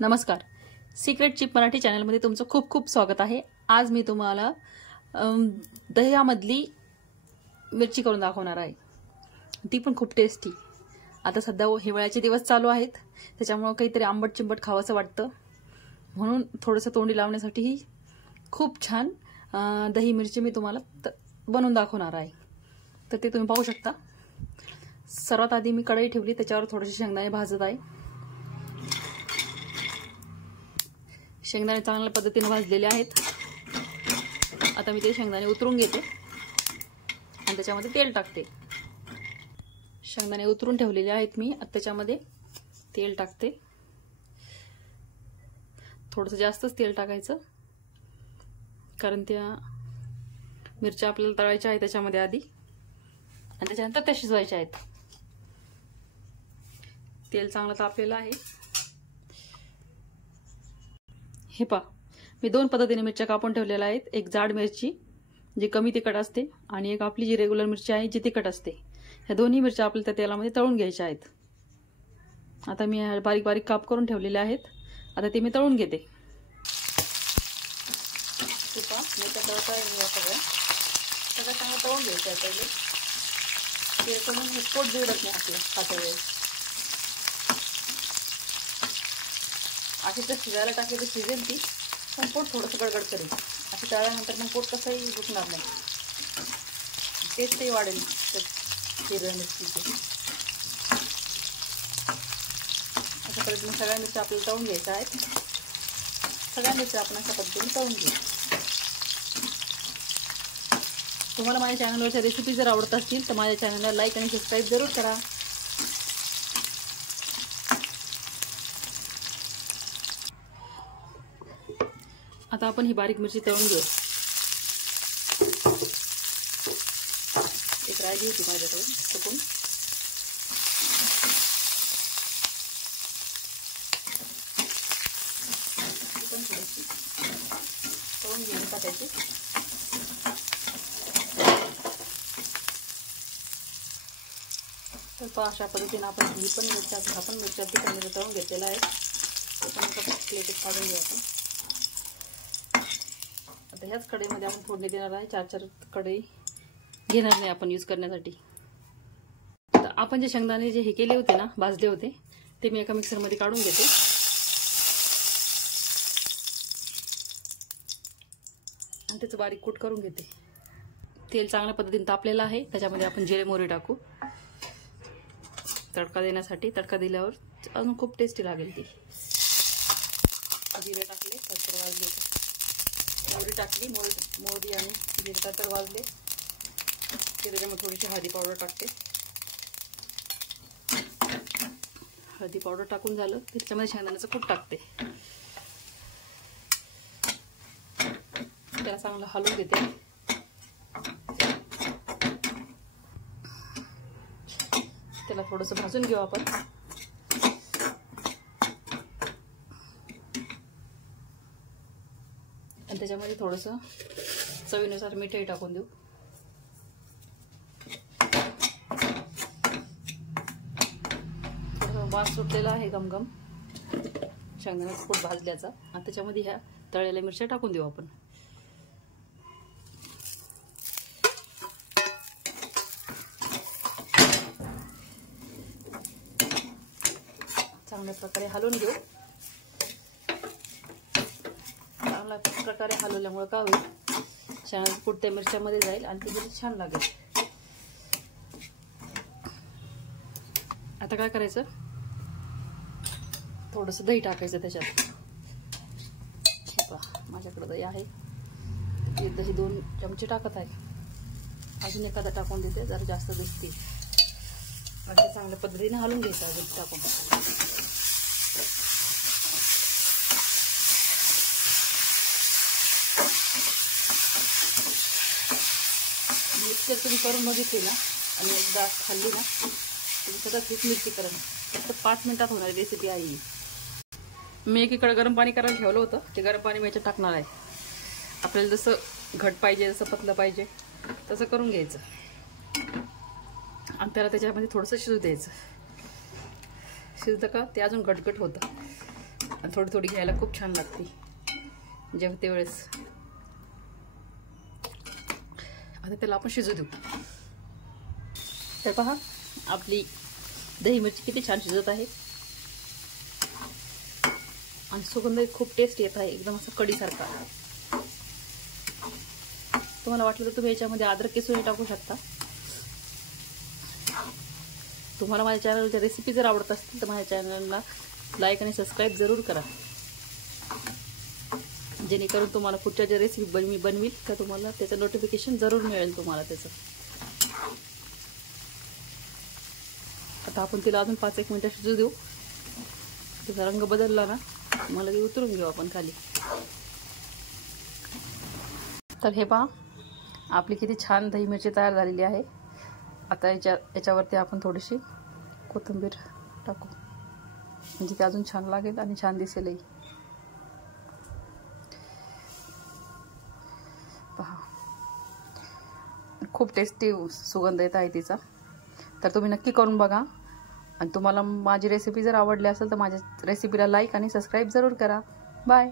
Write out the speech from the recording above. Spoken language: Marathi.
नमस्कार, सिक्रेट चिप मराठी चॅनलमध्ये तुमचं खूप खूप स्वागत आहे। आज मी तुम्हाला दह्यामधली मिरची करून दाखवणार आहे। ती पण खूप टेस्टी। आता सध्या हिवाळ्याचे दिवस चालू आहेत, त्याच्यामुळे काहीतरी आंबट चिंबट खावंसं वाटतं, म्हणून थोडंसं तोंडी लावण्यासाठी ही खूप छान दही मिरची मी तुम्हाला बनवून दाखवणार आहे। तर ते तुम्ही पाहू शकता। सर्वात आधी मी कढई ठेवली, त्याच्यावर थोडेसे शेंगदाणे भाजत आहे। शेंगदाणे चांगल्या पद्धतीने भाजलेले आहेत। आता मी ते शेंगदाणे उतरून घेते आणि त्याच्यामध्ये तेल टाकते। शेंगदाणे उतरून ठेवलेले आहेत मी, आता त्याच्यामध्ये तेल टाकते। थोडंसं जास्तच तेल टाकायचं, कारण त्या मिरच्या आपल्याला तळायच्या आहेत त्याच्यामध्ये आधी, आणि त्याच्यानंतर त्या शिजवायच्या आहेत। तेल चांगलं तापलेलं आहे। हे पहा, मी दोन पद्धतीने मिरच्या कापून ठेवलेल्या आहेत। एक जाड मिरची जी कमी तिखट असते, आणि एक आपली जी रेग्युलर मिरची आहे जी तिखट असते। ह्या दोन्ही मिरच्या आपल्याला त्या तेलामध्ये तळून घ्यायच्या आहेत। आता मी बारीक बारीक काप करून ठेवलेले आहेत, आता ते मी तळून घेते। मिरच्या तळता सगळं चांगलं तळून घ्यायचं आहे पहिले। तेल करून हे पोट बिघडत नाही आपलं खात्या वेळेस। अशी तर शिजायला टाकली तर शिजेल ती, पण पोट थोडंसं गडगड करेल। अशी तळल्यानंतर मग पोट कसंही दुखणार नाही, टेस्टही वाढेल हिरव्या मिरचीची। अशा पद्धतीने सगळ्या मिरच्या आपल्याला तळून घ्यायच्या आहेत। सगळ्या मिरच्या आपण अशा पद्धतीने तळून घेऊ। तुम्हाला माझ्या चॅनलवरच्या रेसिपी जर आवडत असतील तर माझ्या चॅनलला लाईक आणि सबस्क्राईब जरूर करा। आता आपण ही बारीक मिरची तळून घेऊ। एक राहिली होती माझ्याकडून चुकून, पण थोडीशी तळून घेऊन टाकायची। तर अशा पद्धतीने आपण ही पण मिरच्या तिखट तळून घेतलेला आहे, पण एका प्लेटीत काढून घेऊ आपण। आता ह्याच कढईमध्ये आपण फोडणी देणार आहे। 4 कढई घेणार नाही आपण यूज करण्यासाठी। तर आपण जे शेंगदाणे जे हे केले होते ना, भाजले होते, ते मी एका मिक्सरमध्ये काढून घेते आणि त्याचं बारीक कूट करून घेते। तेल चांगल्या पद्धतीने तापलेलं आहे, त्याच्यामध्ये आपण जिरे मोहरी टाकू तडका देण्यासाठी। तडका दिल्यावर अजून खूप टेस्टी लागेल ती। जिरे टाकले, तडका वाजले, मोहरी टाकली, मोहरी आणि जिरे तडका वाजले, त्याच्यामध्ये थोडीशी हळदी पावडर टाकते। हळदी पावडर टाकून झालं, त्याच्यामध्ये शेंगदाण्याचं कूट टाकते। त्याला चांगलं हलवून घेते। त्याला थोडंसं भाजून घेऊ आपण। आणि त्याच्यामध्ये थोडंसं चवीनुसार मीठही टाकून देऊ। थोडंसं वास सुटलेला आहे गमगम शेंगदाण्याचं कूट भाजल्याचा। आणि त्याच्यामध्ये ह्या तळलेल्या मिरच्या टाकून देऊ आपण। चांगल्या प्रकारे हलवून घेऊ। चांगल्या प्रकारे हलवल्यामुळे काय होईल, शेंगदाण्याचं कूट त्या मिरच्यामध्ये जाईल आणि ते छान लागेल। आता काय करायचं, थोडंसं दही टाकायचं त्याच्यात। माझ्याकडे दही आहे, दही 2 चमचे टाकत आहे। अजून एखादा टाकून देते, जरा जास्त दिसते। आणि ते चांगल्या पद्धतीने हलवून घ्यायचं आहे दही टाकून। मिक्सर तुम्ही करून बघितली ना आणि एकदा खाल्ली ना, तुम्ही सगळं हीच मिरची करा। फक्त 5 मिनिटात होणारी रेसिपी आहे ही। मी एकीकडे गरम पाणी करायला ठेवलं होतं, ते गरम पाणी मी याच्यात टाकणार आहे। आपल्याला जसं घट पाहिजे, जसं पतलं पाहिजे तसं करून घ्यायचं, आणि त्याला त्याच्यामध्ये थोडंसं शिजू द्यायचं। शिजलं का ते अजून घटघट होतं। आणि थोडी थोडी घ्यायला खूप छान लागते जेवते वेळेस. आता त्याला आपण शिजू देऊ. तर पहा आपली दही मिरची किती छान शिजत आहे आणि सुगंध खूप टेस्ट येत आहे, एकदम असं कढीसारखा. तुम्हाला वाटलं तर तुम्ही याच्यामध्ये अद्रक किसून टाकू शकता. तुम्हाला माझ्या चॅनलच्या रेसिपी जर आवडत असतील तर माझ्या चॅनलला लाईक आणि सबस्क्राईब जरूर करा, जेणेकरून तुम्हाला पुढच्या ज्या रेसिपी मी बनवील तर तुम्हाला त्याचं नोटिफिकेशन जरूर मिळेल तुम्हाला त्याचं. आता आपण तिला अजून 5-1 मिनिटं शिजू देऊ. त्याचा रंग बदलला ना मला ते उतरून घेऊ आपण खाली. तर हे पहा आपली किती छान दही मिरची तयार झालेली आहे. आता याच्यावरती आपण थोडीशी कोथिंबीर टाकू, म्हणजे ते अजून छान लागेल आणि छान दिसेलही. पहा खूप टेस्टी सुगंध येत आहे तिचा. तर तुम्ही नक्की करून बघा आणि तुम्हाला माझी रेसिपी जर आवडली असेल तर माझ्या रेसिपीला लाईक आणि सबस्क्राईब जरूर करा. बाय.